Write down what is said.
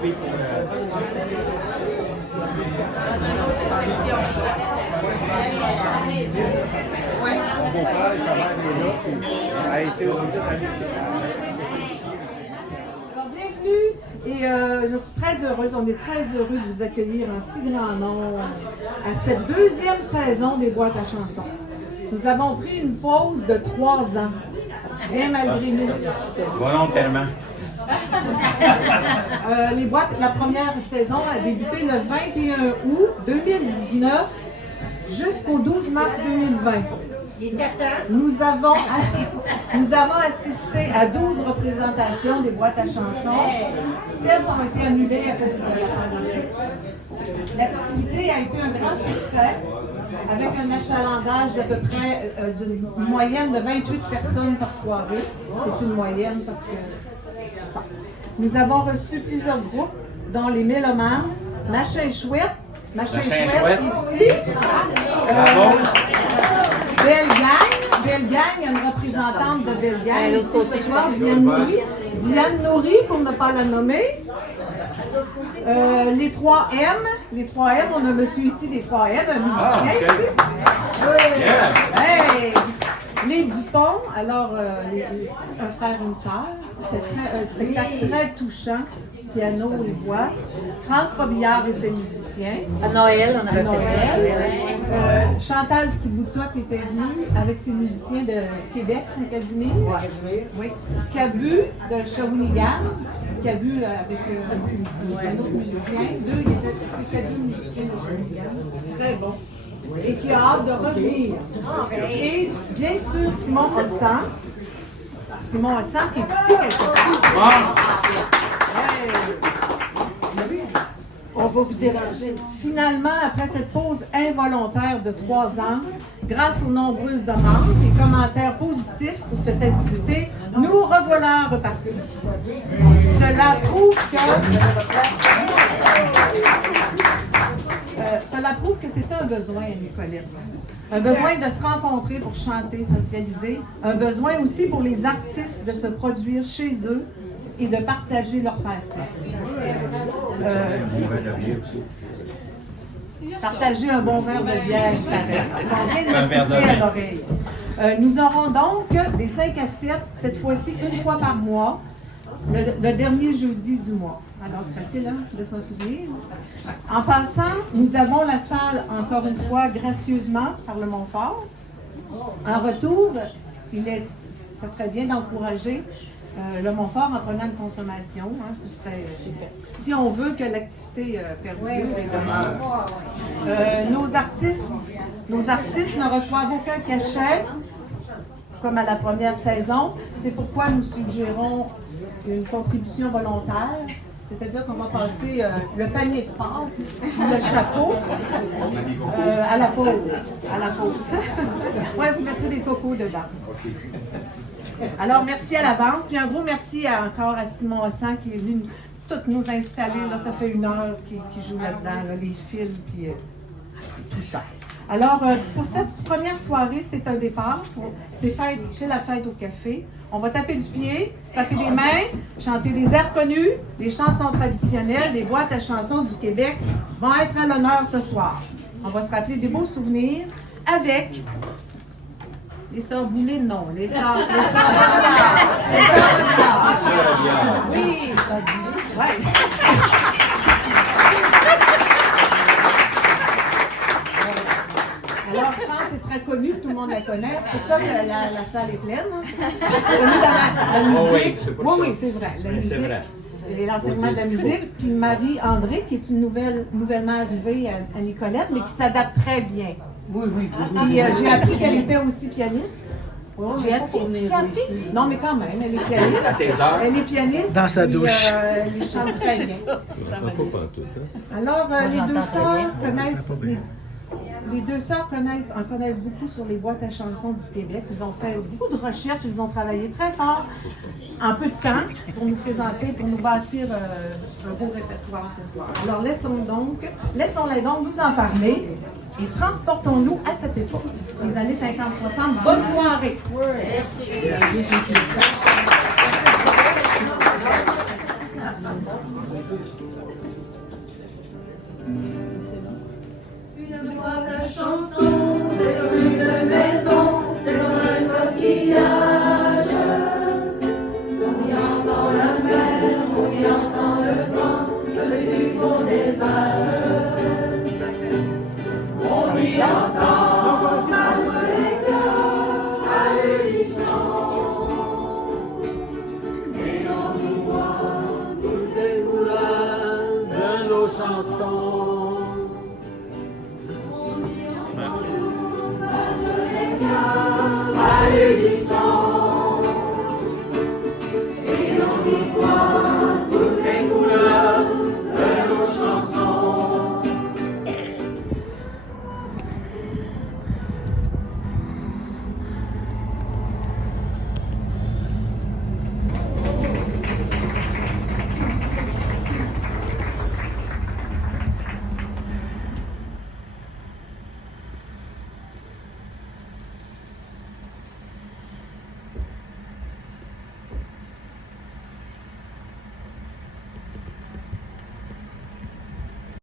occupé pour... Mon beau-frère, sa mère est là, puis elle a été au milieu de l'année. Alors, bienvenue et je suis très heureuse, on est très heureux de vous accueillir en si grand nombre à cette deuxième saison des boîtes à chansons. Nous avons pris une pause de 3 ans, bien malgré nous. Volontairement. Les boîtes, la première saison a débuté le 21 août 2019 jusqu'au 12 mars 2020. Nous avons assisté à 12 représentations des boîtes à chansons. 7 ont été annulées à cause de la pandémie. L'activité a été un grand succès avec un achalandage d'à peu près d'une moyenne de 28 personnes par soirée. C'est une moyenne parce que ça. Nous avons reçu plusieurs groupes, dont les Mélomanes, Machin Chouette, Machin Chouette ici. Bravo. Belle Gang, il y a une représentante de Belle Gang ici ce soir, Diane Nourri, pour ne pas la nommer. Les 3M, on a monsieur ici des 3M, un musicien ici. Hey. Les Dupont, alors un frère et une sœur, c'était un spectacle très touchant, piano et voix. France Robillard et ses musiciens. À Noël, on avait fait ça. Chantal Thiboutot était venue avec ses musiciens de Québec, Saint-Casimir. Oui. Cabu de Shawinigan. Cabu avec un autre musicien. C'était 2 musiciens de Shawinigan. Très bon. Et qui a hâte de revenir. Et bien sûr, Simon Hassan. Simon Hassan qui est ici quelque part. On va vous déranger. Finalement, après cette pause involontaire de 3 ans, grâce aux nombreuses demandes et commentaires positifs pour cette activité, nous revoilà repartis. Cela prouve que c'était un besoin, Nicolette. Un besoin de se rencontrer pour chanter, socialiser. Un besoin aussi pour les artistes de se produire chez eux et de partager leur passion. Partager un bon verre de bière, pareil. Sans rien de souffler à l'oreille. Nous aurons donc des 5 à 7, cette fois-ci une fois par mois, le dernier jeudi du mois. Alors, c'est facile de s'en souvenir. En passant, nous avons la salle, encore une fois, gracieusement par le Montfort. En retour, ça serait bien d'encourager le Montfort en prenant une consommation. Ce serait, si on veut que l'activité perdure et demeure. Nos artistes ne reçoivent aucun cachet, comme à la première saison. C'est pourquoi nous suggérons une contribution volontaire. C'est-à-dire qu'on va passer le panier de pâtes ou le chapeau à la pause. Oui, vous mettrez des cocos dedans. Alors, merci à l'avance. Puis un gros merci encore à Simon Hassan qui est venu toutes nous installer. Là, ça fait 1 heure qu'il joue là-dedans, là, les fils, puis tout ça. Alors, pour cette première soirée, c'est un départ. C'est la fête au café. On va taper du pied, taper des mains, chanter des airs connus, des chansons traditionnelles, des boîtes à chansons du Québec vont être à l'honneur ce soir. On va se rappeler des beaux souvenirs avec les sœurs Boulay, non, les sœurs Oui, ouais. Alors, France est très connue, tout le monde la connaît. C'est pour ça que la salle est pleine. La musique. Oui, c'est vrai. La musique. Et l'enseignement de la musique. Puis Marie-André, qui est une nouvellement arrivée à Nicolette, mais qui s'adapte très bien. Oui. Puis j'ai appris qu'elle était aussi pianiste. J'ai appris. Non, mais quand même, elle est pianiste. Elle est pianiste. Dans sa douche. Elle chante très bien. Alors, les deux sœurs en connaissent beaucoup sur les boîtes à chansons du Québec. Ils ont fait beaucoup de recherches, ils ont travaillé très fort en peu de temps pour nous présenter, pour nous bâtir un beau répertoire ce soir. Alors laissons-les donc nous en parler et transportons-nous à cette époque, les années 50-60. Bonne soirée! Merci. de moi ta chanson, c'est comme une maison, c'est comme un coquillage.